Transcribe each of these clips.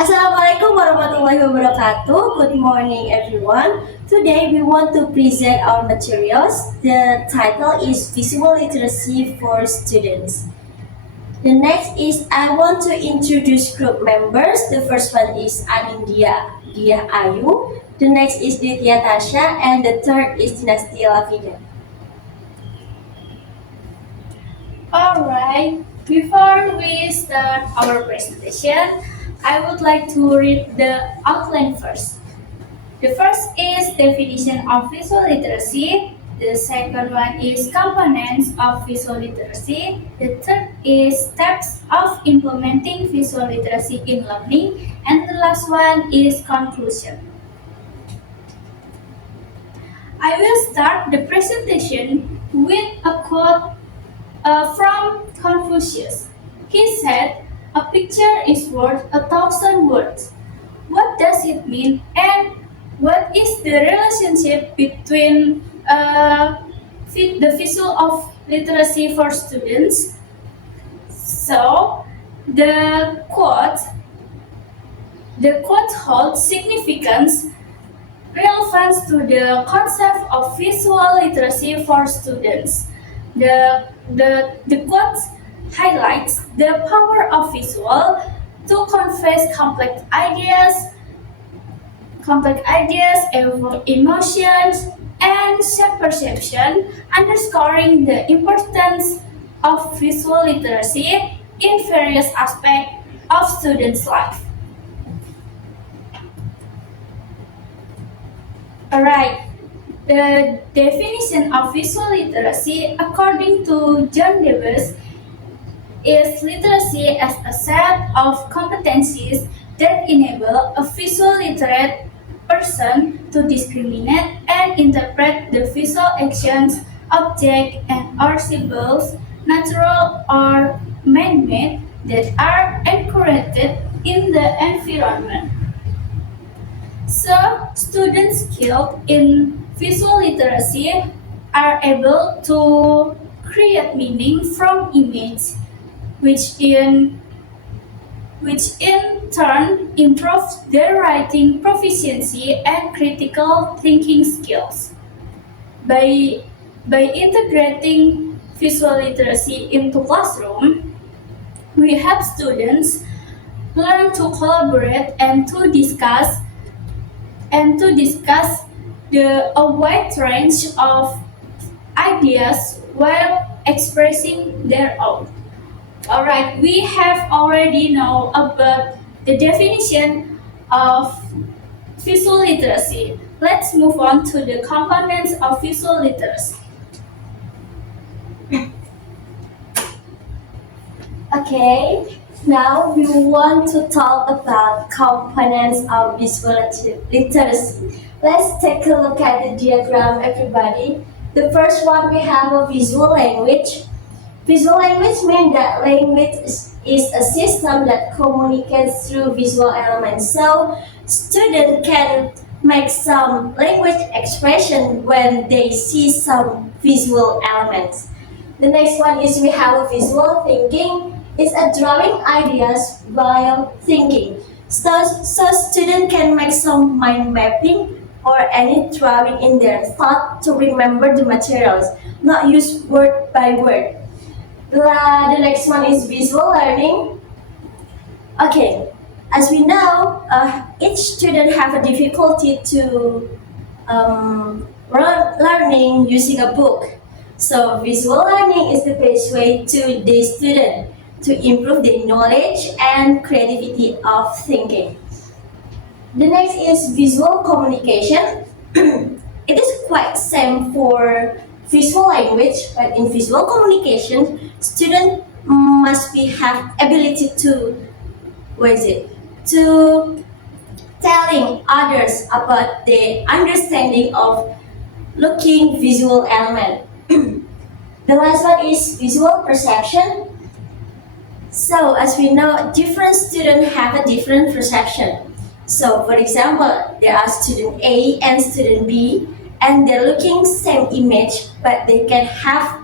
Assalamualaikum warahmatullahi wabarakatuh. Good morning, everyone. Today we want to present our materials. The title is Visual Literacy for Students. The next is I want to introduce group members. The first one is Anindya Dia Ayu. The next is Ditya Tasha, and the third is Dinasti Lavida. Alright, before we start our presentation, I would like to read the outline first. The first is definition of visual literacy. The second one is components of visual literacy. The third is steps of implementing visual literacy in learning. And the last one is conclusion. I will start the presentation with a quote from Confucius. He said, "A picture is worth 1,000 words." What does it mean, and what is the relationship between the visual of literacy for students? So, the quote holds significance relevance to the concept of visual literacy for students. The quote highlights the power of visual to convey complex ideas, emotions, and self-perception, underscoring the importance of visual literacy in various aspects of students' life. Alright, the definition of visual literacy, according to John Dewey, is literacy as a set of competencies that enable a visual literate person to discriminate and interpret the visual actions, objects, and/or symbols, natural or man-made, that are encountered in the environment. So, students skilled in visual literacy are able to create meaning from images, which in turn improves their writing proficiency and critical thinking skills. By integrating visual literacy into classroom, we help students learn to collaborate and to discuss a wide range of ideas while expressing their own. Alright, we have already know about the definition of visual literacy. Let's move on to the components of visual literacy. Okay, now we want to talk about components of visual literacy. Let's take a look at the diagram, everybody. The first one, we have a visual language. Visual language means that language is a system that communicates through visual elements. So students can make some language expression when they see some visual elements. The next one is we have a visual thinking. It's a drawing ideas while thinking. So student can make some mind mapping or any drawing in their thought to remember the materials, not use word by word. The next one is visual learning. Okay, as we know, each student have a difficulty to learning using a book. So visual learning is the best way to the student to improve the knowledge and creativity of thinking. The next is visual communication. It is quite same for visual language, but in visual communication, student must have ability to to telling others about the understanding of looking visual element. The last one is visual perception. So as we know, different students have a different perception. So for example, there are student A and student B, and they're looking same image, but they can have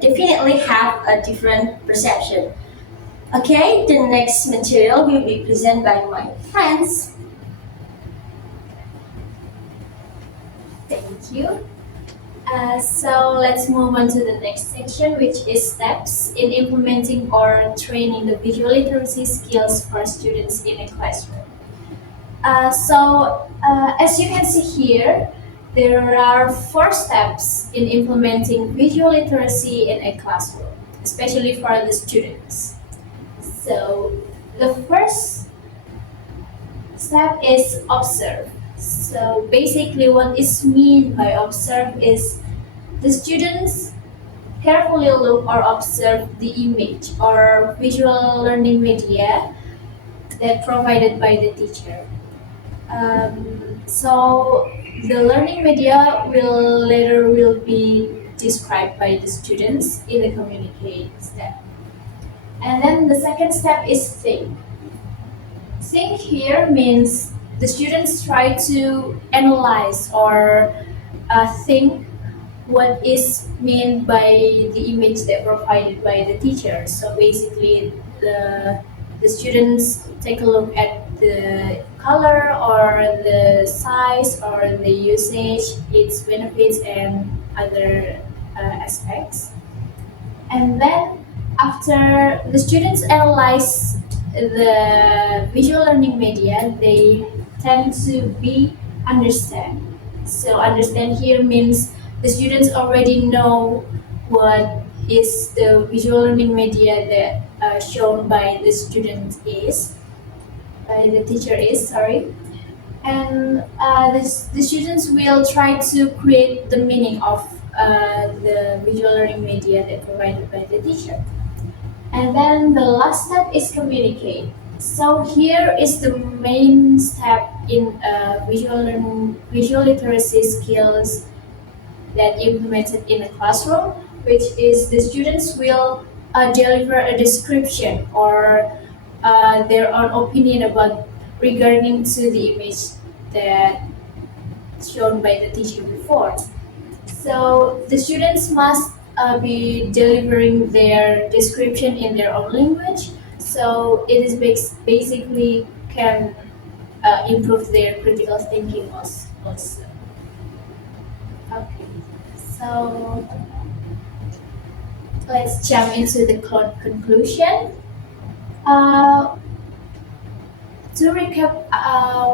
definitely have a different perception. Okay, the next material will be presented by my friends. Thank you. So let's move on to the next section, which is steps in implementing or training the visual literacy skills for students in a classroom. As you can see here, there are 4 steps in implementing visual literacy in a classroom, especially for the students. So the first step is observe. So basically what is mean by observe is the students carefully look or observe the image or visual learning media that provided by the teacher. So the learning media will be described by the students in the communicate step. And then the second step is think. Think here means the students try to analyze or think what is meant by the image that provided by the teacher. So basically, the students take a look at the color or the size or the usage, its benefits and other aspects. And then after the students analyze the visual learning media, they tend to be understand. So understand here means the students already know what is the visual learning media that shown by the student is, by the teacher is, sorry. And the students will try to create the meaning of the visual learning media that provided by the teacher. And then the last step is communicate. So here is the main step in visual literacy skills that implemented in a classroom, which is the students will deliver a description or their own opinion about regarding to the image that shown by the teacher before. So the students must be delivering their description in their own language. So it is basically can improve their critical thinking also. Okay, so let's jump into the conclusion. Uh, to recap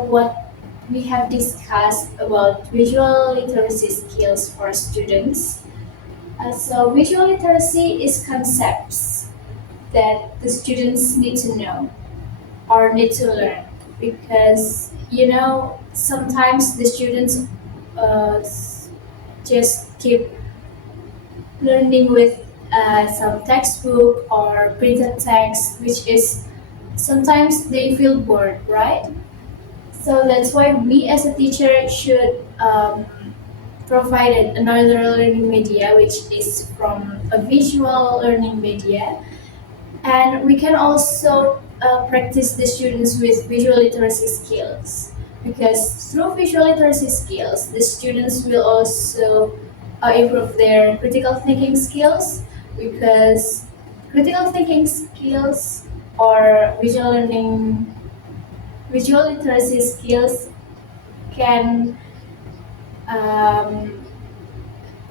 what we have discussed about visual literacy skills for students. So visual literacy is concepts that the students need to know or need to learn because sometimes the students just keep learning with some textbook or printed text, which is sometimes they feel bored, right? So that's why we as a teacher should provide another learning media, which is from a visual learning media. And we can also practice the students with visual literacy skills because through visual literacy skills, the students will also improve their critical thinking skills because critical thinking skills or visual literacy skills can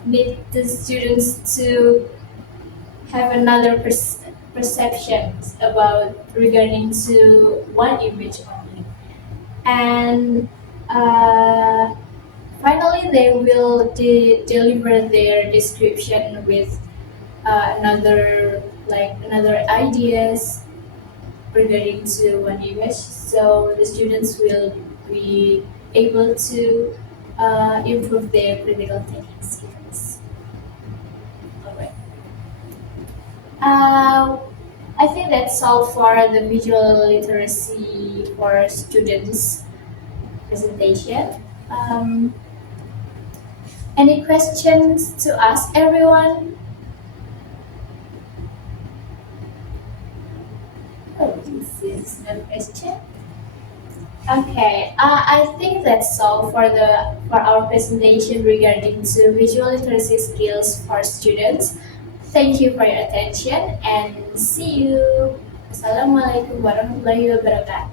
need the students to have another perception about regarding to one image only. And finally, they will deliver their description with another ideas regarding to one image. So the students will be able to improve their critical thinking skills. All right. I think that's all for the visual literacy for students presentation. Any questions to ask everyone? Oh, this is no question. Okay, I think that's all for our presentation regarding to visual literacy skills for students. Thank you for your attention and see you. Assalamualaikum warahmatullahi wabarakatuh.